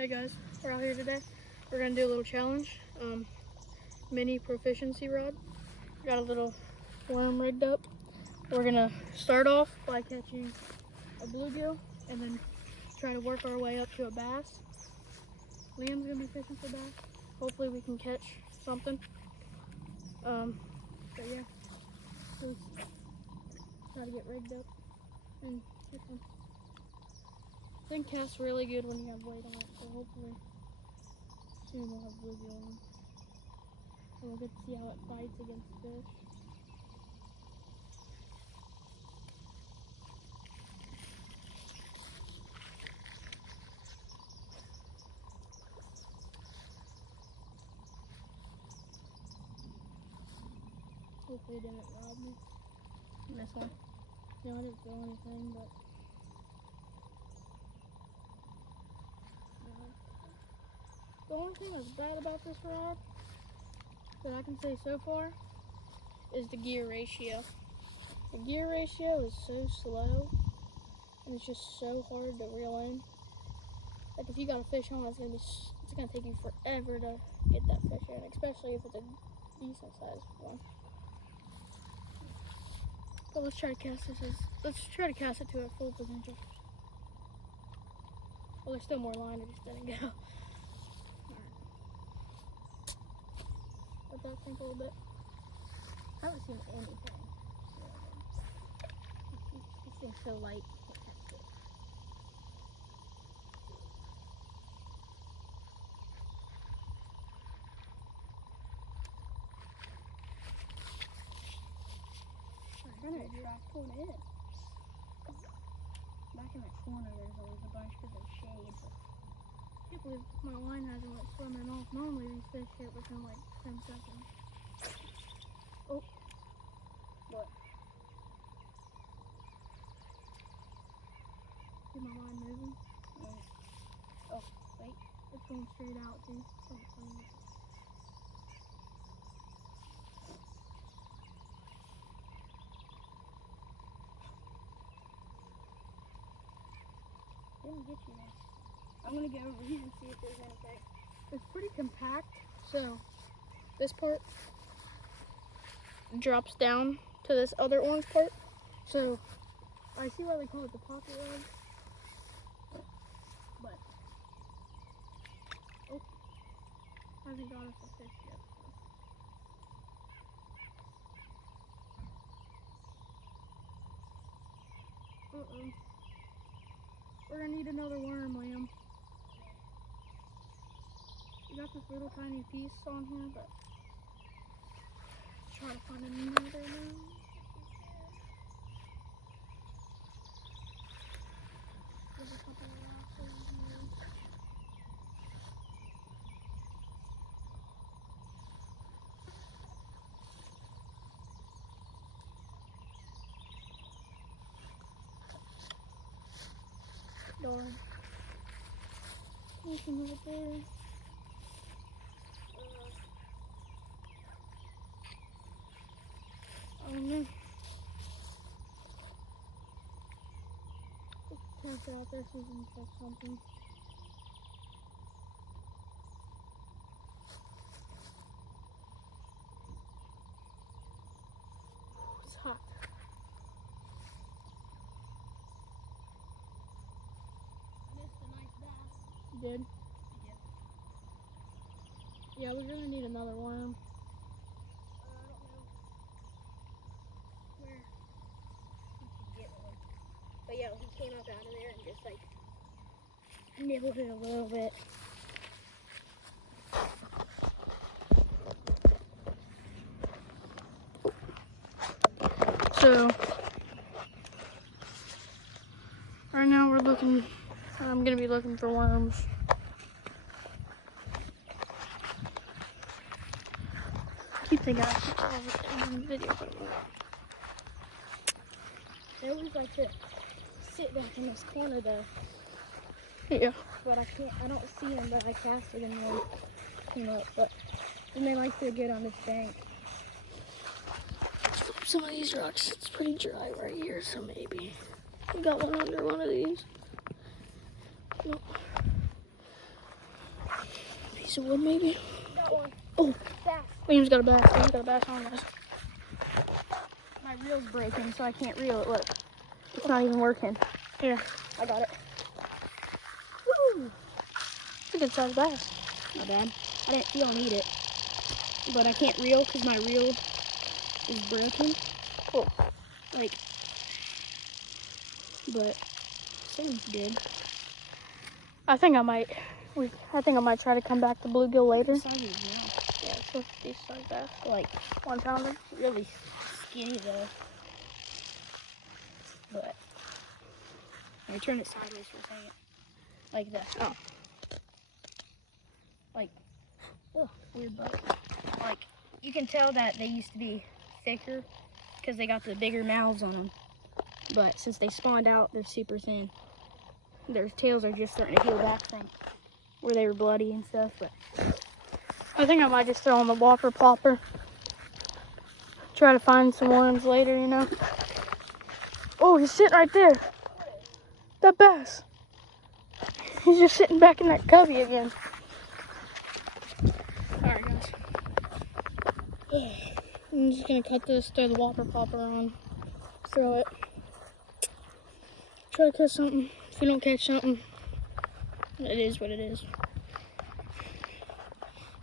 Hey guys, we're out here today. We're gonna do a little challenge. Mini proficiency rod. Got a little worm rigged up. We're gonna start off by catching a bluegill and then try to work our way up to a bass. Liam's gonna be fishing for bass. Hopefully we can catch something. But yeah, let's try to get rigged up and catch one. I think casts really good when you have weight on it, so hopefully soon we'll have bluegill on. And we'll get to see how it fights against fish. Hopefully it didn't rob me. This one? No, I didn't feel anything, but the only thing that's bad about this rod that I can say so far is the gear ratio. The gear ratio is so slow and it's just so hard to reel in. Like if you got a fish on, it's gonna take you forever to get that fish in, especially if it's a decent sized one. But let's try to cast it to its full potential. Well, there's still more line, it just didn't go. Let that sink a little bit. I haven't seen anything. This thing's so light. I can't catch it. I'm gonna drop one in. Back in that corner, there's always a bunch because there's shade. I can't believe my line hasn't like swimming off. Normally these fish hit within like 10 seconds. Oh. What? See my line moving? Oh, wait. It's going straight out too. Didn't get you there. I'm gonna go over here and see if there's anything. It's pretty compact, so this part drops down to this other orange part. So I see why they call it the pocket rod. But oh, hasn't got us a fish yet. Uh-oh. We're gonna need another worm, Liam. We got this little tiny piece on here, but let's try to find another one. There's a couple of rocks over here. Darn. Nothing over there. Oh no. Let's cast it out there so we can catch something. It's hot. I missed a nice bass. You did? Yeah, we're gonna need another worm. I don't know where we could get one. But yeah, he came up out of there and just like nibbled it a little bit. So right now I'm gonna be looking for worms. I keep thinking I should pause it in the video, but I always like to sit back in this corner though. yeah. But I don't see them, but I casted them when they came up. But and they like to get on this bank. Some of these rocks, it's pretty dry right here, so maybe. I got one under one of these. Nope. piece of wood maybe. Got one. Oh, Bass. Liam's got a bass. Liam's got a bass on us. My reel's breaking, so I can't reel it. Look, it's not even working. Here, I got it. Woo! it's a good sized bass. Not bad. I didn't feel need it, but I can't reel because my reel is broken. Oh, Like, but Sam's good. I think I might try to come back to bluegill later. Size is now. Yeah, it's a decent sized bass. Like 1 pounder. really skinny though. But let me turn it sideways for a second. Like that. Oh. Like, oh, weird bite. Like, you can tell that they used to be thicker because they got the bigger mouths on them. But since they spawned out, they're super thin. Their tails are just starting to heal back from where they were bloody and stuff. But I think I might just throw on the whopper plopper. Try to find some worms later, you know. Oh, he's sitting right there. That bass. He's just sitting back in that cubby again. Alright, guys. I'm just gonna cut this, throw the whopper plopper on, throw it. Try to catch something. If you don't catch something, it is what it is.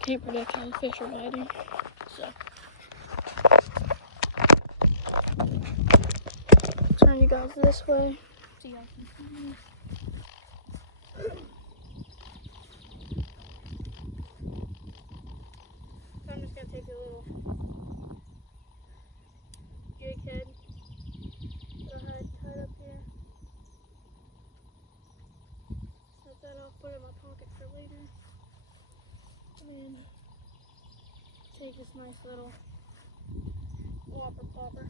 Can't predict how the fish are biting, so. Turn you guys this way so you guys can see me. So I'm just gonna take a little jig head that I had tied up here. Set that off, put it in my pocket for later. And then take this nice little whopper plopper.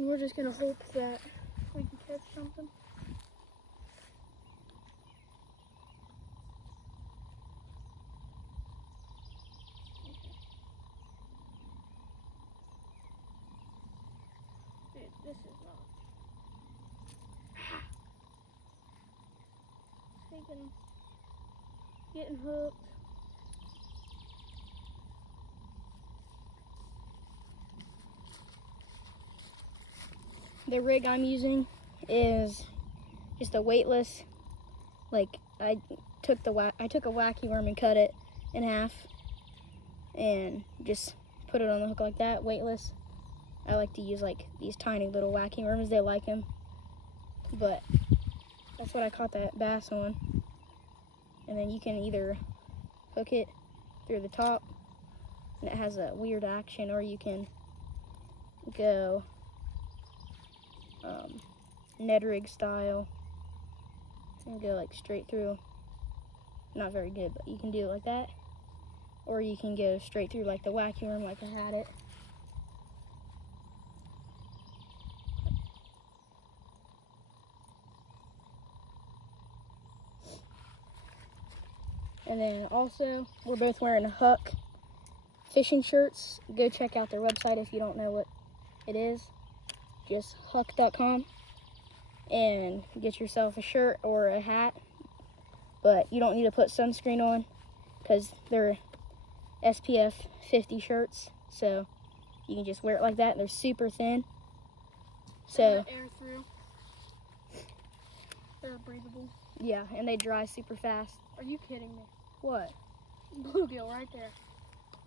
And we're just gonna hope that we can catch something. Dude, this is not getting hooked. the rig I'm using is just a weightless. Like I took a wacky worm and cut it in half and just put it on the hook like that, weightless. I like to use like these tiny little wacky worms. They like them, but that's what I caught that bass on. And then you can either hook it through the top and it has a weird action, or you can go Ned rig style and go like straight through. Not very good, but you can do it like that, or you can go straight through like the wacky worm like I had it. And then also, we're both wearing Huck fishing shirts. Go check out their website if you don't know what it is. Just huck.com and get yourself a shirt or a hat. But you don't need to put sunscreen on because they're SPF 50 shirts. So you can just wear it like that. They're super thin. So Air through. They're breathable. yeah, and they dry super fast. Are you kidding me? What? Bluegill right there.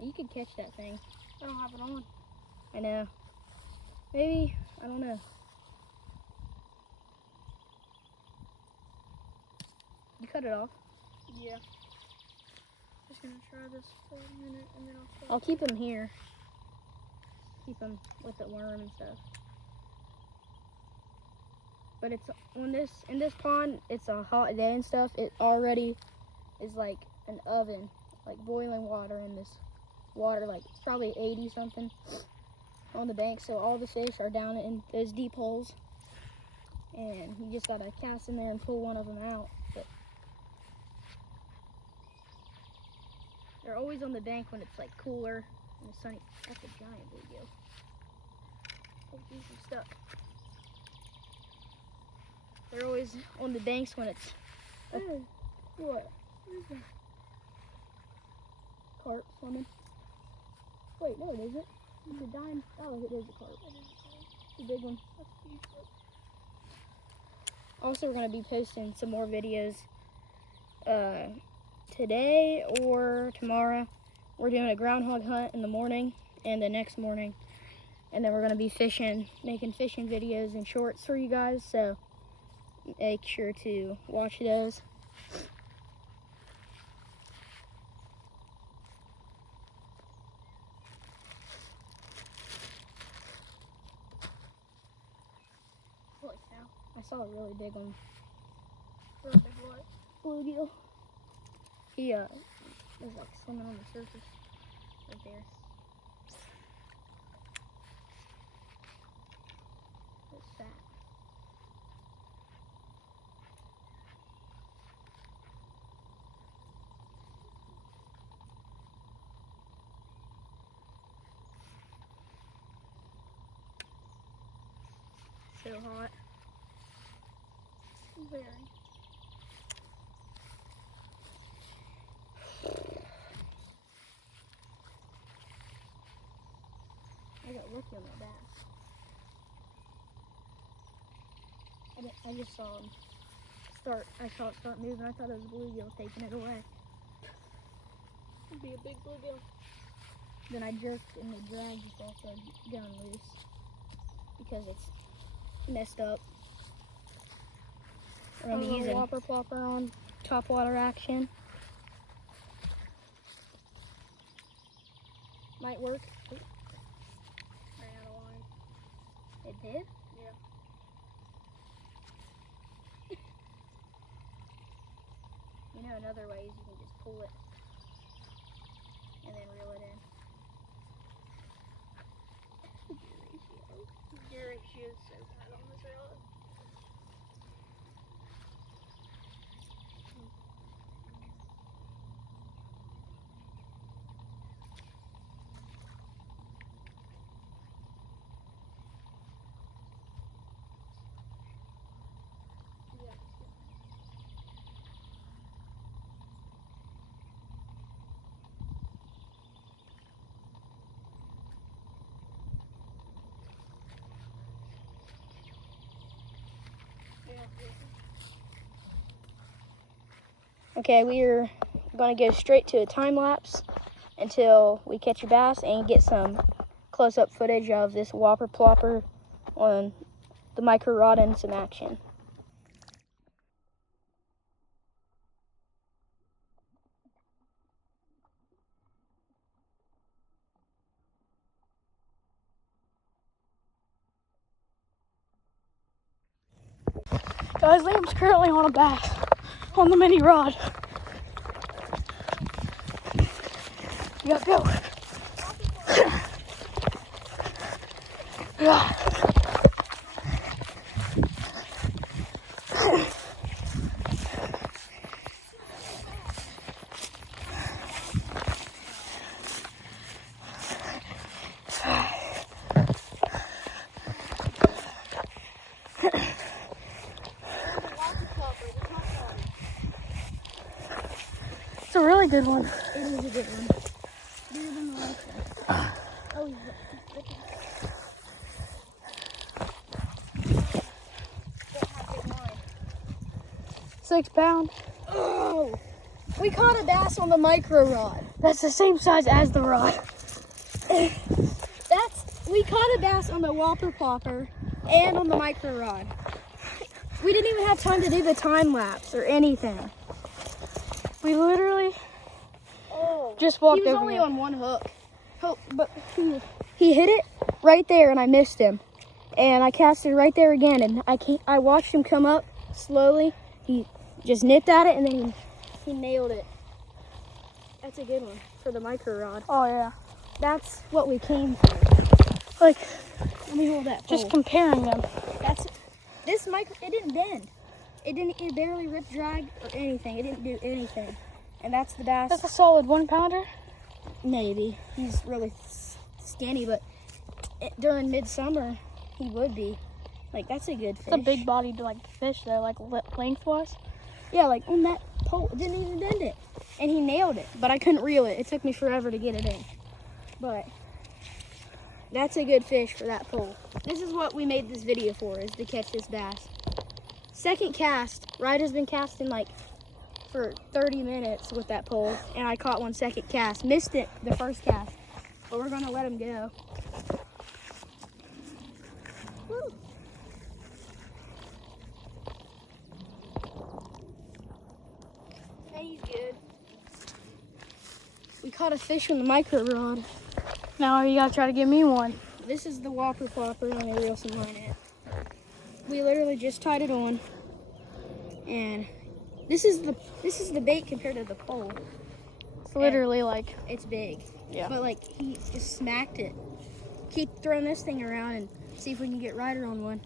You could catch that thing. I don't have it on. I know. Maybe, I don't know. You cut it off. Yeah. Just gonna try this for a minute and then I'll keep them here. Keep them with the worm and stuff. But it's in this pond, it's a hot day and stuff. It already is like an oven, like boiling water in this water, like it's probably 80 something on the bank. So all the fish are down in those deep holes, and you just gotta cast in there and pull one of them out. But they're always on the bank when it's like cooler And the sunny, that's a giant bluegill. Oh, geez, I'm stuck. They're always on the banks when it's Hey, what? What is that? carp swimming. Wait, no, it isn't. It's a dime. Oh, it is a carp. It's a big one. That's a huge one. Also, we're going to be posting some more videos today or tomorrow. We're doing a groundhog hunt in the morning and the next morning. And then we're going to be fishing, making fishing videos and shorts for you guys. So make sure to watch those. Holy cow. I saw a really big one. Real big what? Bluegill. He was like swimming on the surface right there. It's fat. So hot. Very. I got lucky on that bass. I just saw him start. I saw it start moving. I thought it was a bluegill taking it away. It'd be a big bluegill. Then I jerked and the drag just all started going loose because it's messed up. We're gonna be Little using whopper plopper on. top water action. Might work. Ran out of line. It did? Yeah. You know, in other ways you can just pull it and then reel it in. Gear ratio is so bad on this rod. Okay, we are going to go straight to a time lapse until we catch a bass and get some close-up footage of this whopper plopper on the micro rod and some action. Guys, Liam's currently on a bass on the mini rod. You gotta go. Yeah. It's a really good one. It is a good one. Bigger than the last one. Oh, he's ripping. Don't have good line. 6 pound. Oh! We caught a bass on the micro rod. That's the same size as the rod. We caught a bass on the whopper plopper and on the micro rod. We didn't even have time to do the time lapse or anything. We literally Oh, just walked he was over only here. on one hook. Oh, but he hit it right there and I missed him. And I cast it right there again and I watched him come up slowly. He just nipped at it and then he nailed it. That's a good one for the micro rod. Oh yeah. That's what we came for. Like, Let me hold that just pole. comparing them. That's this micro. It didn't bend. It barely ripped, drag, or anything. It didn't do anything. And that's the bass. That's a solid 1 pounder. Maybe. He's really skinny, but during midsummer, he would be. Like, that's a good fish. It's a big bodied like fish though, like lengthwise. Yeah, like on that pole, it didn't even bend it. And he nailed it, but I couldn't reel it. It took me forever to get it in. But that's a good fish for that pole. This is what we made this video for, is to catch this bass. Second cast, Ryder's been casting like for 30 minutes with that pole, and I caught one second cast. Missed it the first cast, but we're gonna let him go. Woo. Hey, he's good. We caught a fish with a micro rod. Now you gotta try to give me one. This is the Whopper Flopper, and I reel some line in. We literally just tied it on, and this is the bait compared to the pole. It's literally like, It's big. yeah. But like, he just smacked it. Keep throwing this thing around and see if we can get Ryder on one.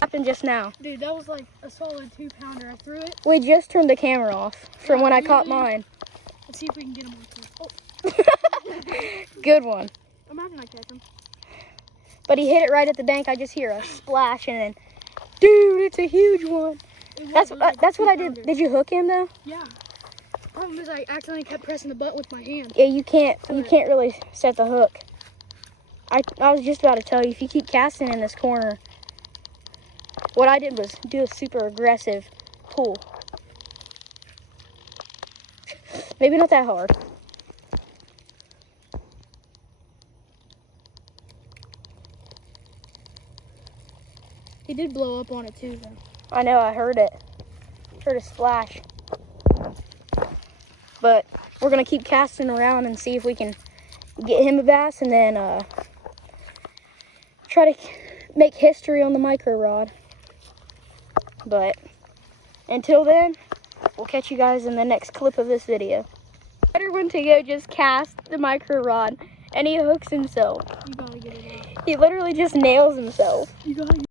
Happened just now. Dude, that was like a solid 2-pounder. I threw it. We just turned the camera off from when I caught mine. Let's see if we can get him on camera. Oh, Good one. imagine I catch him. But he hit it right at the bank. I just hear a splash, and then, dude, it's a huge one. That's what I did. Did you hook him though? Yeah. Problem is, I accidentally kept pressing the butt with my hand. Yeah, you can't really set the hook. I was just about to tell you, if you keep casting in this corner, what I did was do a super aggressive pull. Maybe not that hard. He did blow up on it too, though. I know, I heard it. Heard a splash. But we're gonna keep casting around and see if we can get him a bass, and then try to make history on the micro rod. But until then, we'll catch you guys in the next clip of this video. Ryder went to go just cast the micro rod, and he hooks himself. You gotta get it out. He literally just nails himself. You gotta get